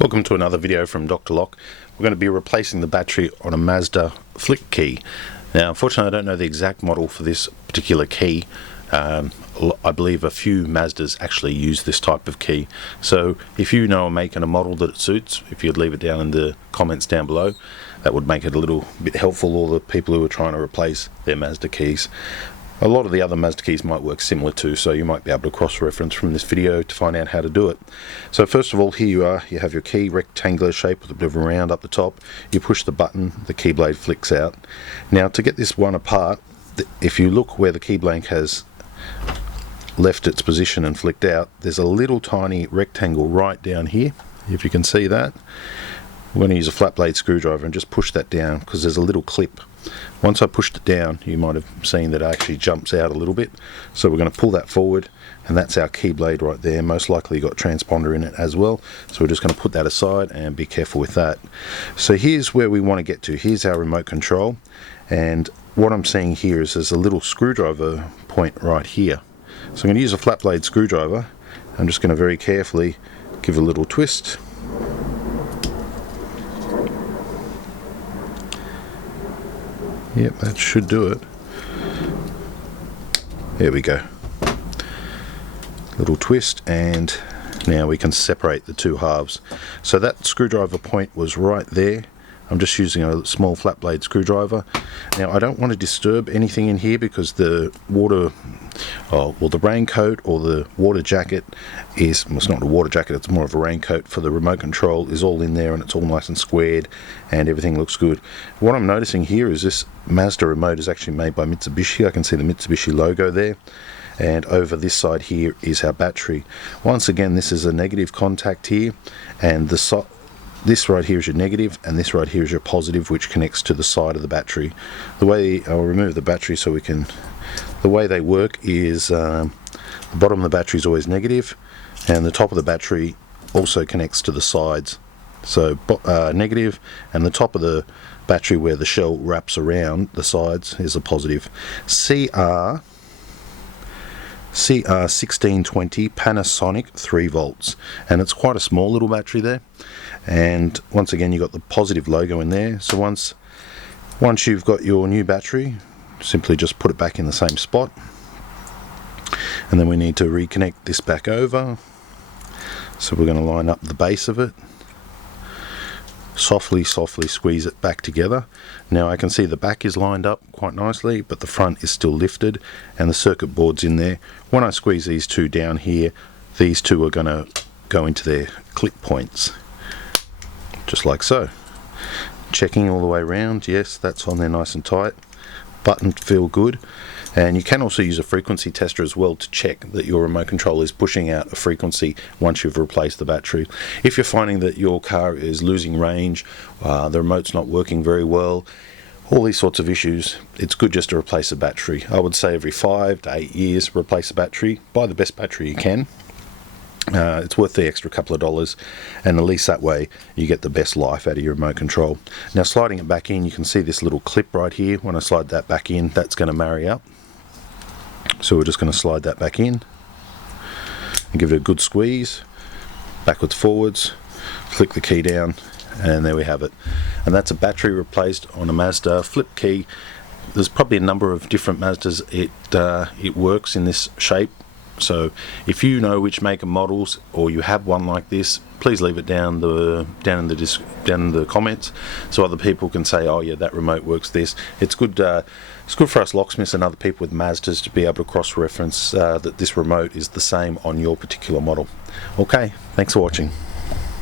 Welcome to another video from Dr. Lock. We're going to be replacing the battery on a Mazda flick key. Now unfortunately I don't know the exact model for this particular key. I believe a few Mazdas actually use this type of key. So if you know a make and a model that it suits, if you'd leave it down in the comments down below, that would make it a little bit helpful, all the people who are trying to replace their Mazda keys. A lot of the other Mazda keys might work similar too, so you might be able to cross-reference from this video to find out how to do it. So first of all, here you are, you have your key, rectangular shape with a bit of a round up the top. You push the button, the key blade flicks out. Now to get this one apart, if you look where the key blank has left its position and flicked out, there's a little tiny rectangle right down here, if you can see that. We're going to use a flat blade screwdriver and just push that down because there's a little clip. Once I pushed it down, you might have seen that it actually jumps out a little bit. So we're going to pull that forward, and that's our key blade right there. Most likely got transponder in it as well. So we're just going to put that aside and be careful with that. So here's where we want to get to. Here's our remote control, and what I'm seeing here is there's a little screwdriver point right here. So I'm going to use a flat blade screwdriver. I'm just going to very carefully give a little twist. Yep, that should do it. There we go. Little twist, and now we can separate the two halves. So that screwdriver point was right there. I'm just using a small flat blade screwdriver. Now I don't want to disturb anything in here because the water, well, the raincoat or the water jacket is, well, it's not a water jacket, it's more of a raincoat for the remote control, is all in there, and it's all nice and squared and everything looks good. What I'm noticing here is this Mazda remote is actually made by Mitsubishi. I can see the Mitsubishi logo there. And over this side here is our battery. Once again, this is a negative contact here, and this right here is your negative, and this right here is your positive, which connects to the side of the battery. The way I'll remove the battery so we can, the way they work is the bottom of the battery is always negative, and the top of the battery also connects to the sides. So negative, and the top of the battery where the shell wraps around the sides is a positive. CR1620 Panasonic 3 volts, and it's quite a small little battery there. And once again, you've got the positive logo in there. So once you've got your new battery, simply just put it back in the same spot, and then we need to reconnect this back over. So we're going to line up the base of it, softly squeeze it back together. Now I can see the back is lined up quite nicely, but the front is still lifted, and the circuit board's in there. When I squeeze these two down here, these two are going to go into their clip points, just like so. Checking all the way around, yes, that's on there nice and tight. Buttons feel good. And you can also use a frequency tester as well to check that your remote control is pushing out a frequency once you've replaced the battery. If you're finding that your car is losing range, the remote's not working very well, all these sorts of issues, it's good just to replace a battery. I would say every 5 to 8 years replace a battery. Buy the best battery you can. It's worth the extra couple of dollars, and at least that way you get the best life out of your remote control. Now sliding it back in, you can see this little clip right here. When I slide that back in, that's going to marry up. So we're just going to slide that back in and give it a good squeeze, backwards forwards, flick the key down, and there we have it. And that's a battery replaced on a Mazda flip key. There's probably a number of different Mazdas it works in this shape. So if you know which make and models, or you have one like this, please leave it down in the comments so other people can say, oh yeah, that remote works this. It's good for us locksmiths and other people with Mazdas to be able to cross-reference that this remote is the same on your particular model. Okay, thanks for watching.